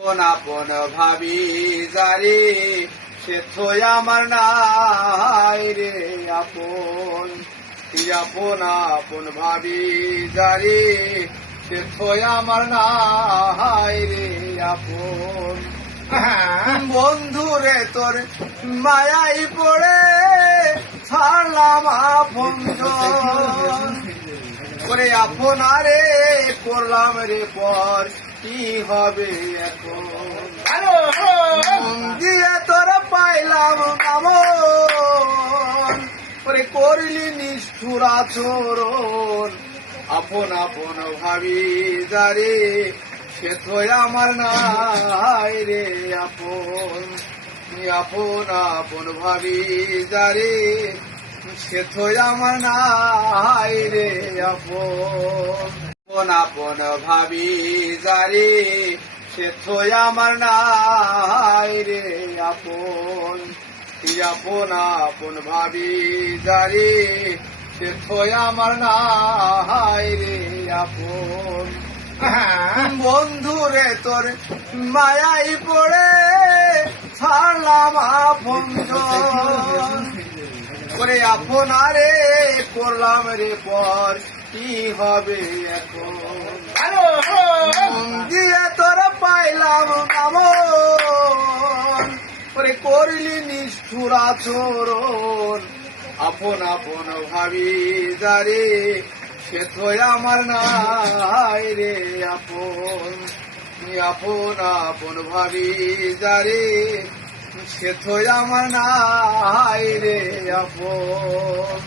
আপন আপন ভাবি যারে সে তো আমার নাই রে আপন। আপন আপন ভাবি যারে সে তো আমার নাই রে আপন। বন্ধু রে তোর মায়াই পড়ে ছাড়লাম আপন করে আপনারে করলাম রে পর কি হবে এখন। দিয়ে তোর পাইলাম কামন করে করলি নিষ্ঠুর আচরণ। আপন আপন ভাবি যারে সে তো আমার নাই রে আপন। আপন আপন ভাবি যারে সে তো আমার নাই রে আপন। আপন আপন ভাবি যারে সে তো আমার নাই রে আপন। আপন আপন ভাবি যারে সে তো আমার নাই রে আপন। বন্ধু রে তোর মায়াই পড়ে ছাড়লাম আপন করে আপনারে করলাম রে পর কি হবে এখন। দিয়ে তোর পাইলাম কামন করে করলি নিষ্ঠুর আচরণ। আপন আপন ভাবি যারে সে তো আমার নাই রে আপন। আপন আপন ভাবি যারে সে তো আমার নাই রে আপন।